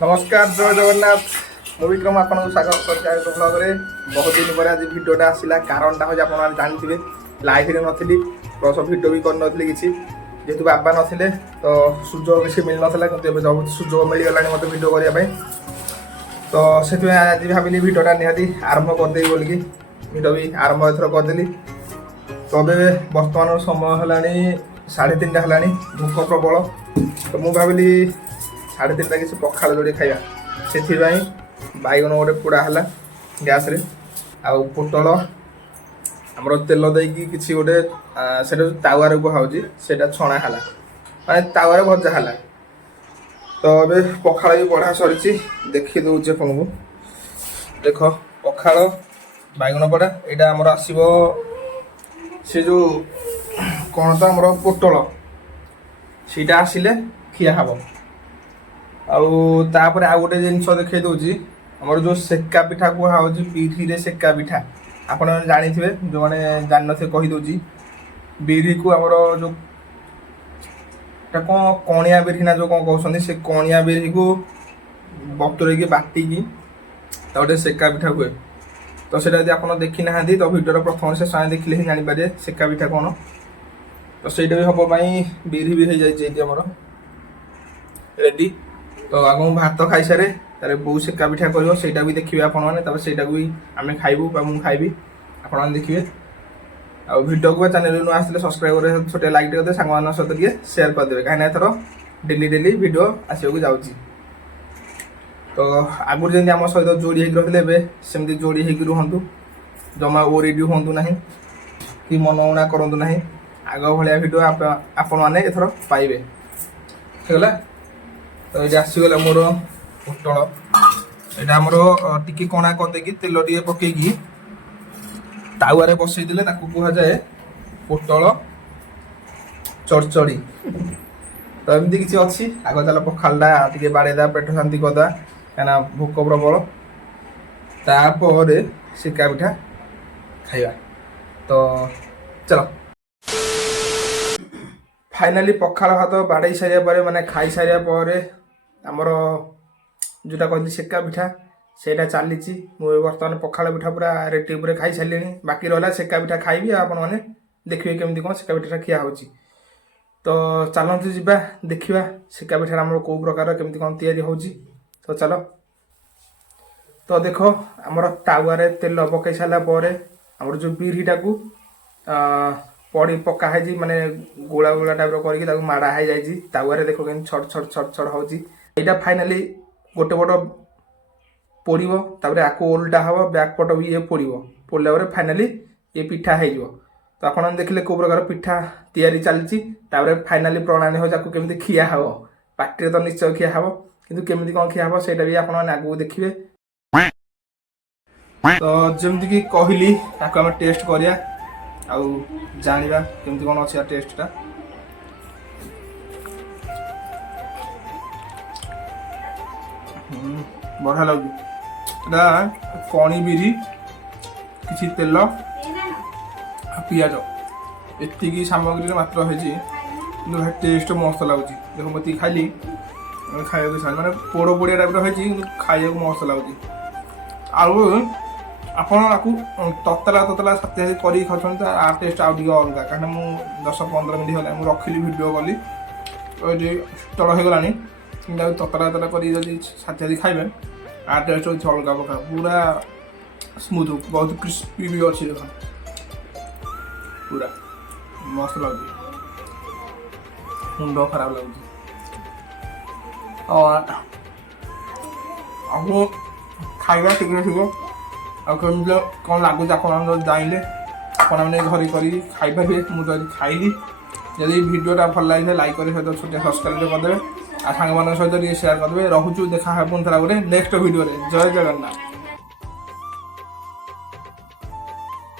नमस्कार जय जगन्नाथ मु विक्रम आपको स्वागत कर ब्लग्रे बहुत दिन पर आज भिडटा आसला कारणटा हूँ आप जानते लाइफ नी प्लस भिड भी करनी किसी जेहतु बाबा नथिले तो सुजोग बेसी मिल नाला कि सुजोग मिलगला मत भिड करने तो से आज भाविली भिडटा निहाती आरंभ करदेवी बोलिकी भिड भी आरंभ एथर करदेली तो बर्तमान समय है 3:30 है भूख प्रबल तो मुझे भाविली 3:30 किसी पखाड़ जोड़े खाଇବା ସେଥିପାଇଁ ବାଇଗଣ ଗୋଟେ ପୋଡ଼ା ହେଲା ଗ୍ୟାସ୍ରେ ଆଉ ପୋଟଳ ଆମର ତେଲ ଦେଇକି କିଛି ଗୋଟେ ସେଟା ତାୱାରେ କୁହାଉଛି ସେଟା ଛଣା ହେଲା ମାନେ ତାୱାରେ ଭଜା ହେଲା ତ ଏବେ ପଖାଳ ବି ବଢ଼ା ସରିଛି ଦେଖି ଦେଉଛି ଆପଣଙ୍କୁ ଦେଖ ପଖାଳ ବାଇଗଣ ପୋଡ଼ା ଏଇଟା ଆମର ଆସିବ ସେ ଯେଉଁ କ'ଣ ତ ଆମର ପୋଟଳ ସେଇଟା ଆସିଲେ ଖିଆ ହେବ ଆଉ ତାପରେ ଆଉ ଗୋଟେ ଜିନିଷ ଦେଖେଇ ଦଉଛି ଆମର ଯୋଉ ସେକା ପିଠା କୁହାଉଛି ବିରିରେ ସେକା ପିଠା ଆପଣ ଜାଣିଥିବେ ଯୋଉମାନେ ଜାଣିନଥିବେ କହିଦଉଛି ବିରିକୁ ଆମର ଯୋଉ ଏଟା କ'ଣ କଣିଆ ବିରି ନା ଯୋଉ କ'ଣ କହୁଛନ୍ତି ସେ କଣିଆ ବିରିକୁ ବତୁରେଇକି ବାଟିକି ତା ଗୋଟେ ସେକା ପିଠା ହୁଏ ତ ସେଟା ଯଦି ଆପଣ ଦେଖି ନାହାନ୍ତି ତ ଭିଡ଼ିଓର ପ୍ରଥମରେ ସେ ସାଙ୍ଗେ ଦେଖିଲେ ହିଁ ଜାଣିପାରିବେ ସେକା ପିଠା କ'ଣ ତ ସେଇଟା ବି ହବ ପାଇଁ ବିରି ବି ହେଇଯାଇଛି ଏଠି ଆମର ରେଡି तो आग भात खाई सारे तारे बो सेका पिठा कर ସେଇଟା भी देखिए आपण मैंने ସେଇଟାକୁ भी आम खाइबू मुझे खाइबी आपण देखिए आ भिडियो को चैनल नु आसले सब्सक्राइब करे छोटे लाइक टे सांग मान सहित टिके शेयर कर देबे काहे ना एथरो डेली डेली वीडियो आसीबो जाउची तो आगुर जेंति हम सहित जोड़ी हेक रहले बे सेमति जोड़ी हेक रहंतु जमा ओरेडी होंतु नाही कि मनौना करंतु नाही आग भलिया वीडियो आपण माने एथरो पाइबे हेला तो ये आसीगला मोर पोटल यहाँ आमर टी कणा करदे तेल टे पकईकी तावारे बसईदे कह जाए पोटल चरचड़ी तो एमती किसी अच्छी आग चल पखाड़ा टे बाड़ेदा पेट शांति करदा क्या भोक प्रबल तापर सिक्का पिठा खाइबा तो चलो फाइनाली पखाड़ भात बाड़े सारिया पर माने खाई सारिया पर आमर जोटा कहती सेका पिठा सेटा चली मुझे बर्तमान पखाड़ पिठा पूरा रेडी पूरे खाई सारे बाकी रहा सेका पिठा खाइबी आपण मैंने देखिए केमती कौन सेका पिठा खिया हो तो चलतु जा देखा सेका पिठा आम कौ प्रकार केमती कौन तैयारी हो तो चलो तो देख आमर तावारे तेल पकई सारापर आमर जो बिरीटा को पड़ी पका है माने गोला गोला टाइप कर माड़ा है जाइए तावारे देख के छड़ छड़ छड़ छड़ हो यहाँ फाइनाली गोटे पट पोड़ो तापर आको ओल्टा हम बैक पट भी ये पोड़ला फाइनाली ये पिठा हो तो आप देखिले कौ प्रकार पिठा तैयारी चलती फाइनाली प्रणाली हो जाको केमती खिया हम पार्टी तो निश्चय खिया हम किंतु केमती कौन खिया हम सेटा भी आप आगू देखिए तो जमती कि कहली आम टेस्ट करिया आउ जानिबा केमती कौन अच्छी टेस्टा बढ़िया लगे कणी बिरी किसी तेल पियाज एति सामग्री मात्र है टेस्ट मस्त लगुच देख मत खाली खाया माने पोड़ पोड़िया टाइप रही खाया मस्त लगुच आउ आपको ततला ततला साथी कर खाऊँ टेस्ट आउ अलग कहीं मुझे 10-15 मिनट है मुझे रखिली भिडियो कली तड़ होगला ततला ततला कर साथी खाइबे आ टेस्ट हो अलग प्रकार पूरा स्मूथ बहुत क्रिस्पी भी अच्छी देखा पूरा मस्त लगे मुंड खराब लगे आपको खाइबा ठीक ठीक आमती कौन लगुच आप जाइले आपने घर कर खाई मुझे खाइली जदि भिडियोटा भल लगे लाइक कर सहित छोटे सब्सक्राइब करदे आ सांग मान सहित शेयर करदे रोचु देखा पुणी थोड़ा गोटे नेक्स्ट भिडियो जय जगन्नाथ।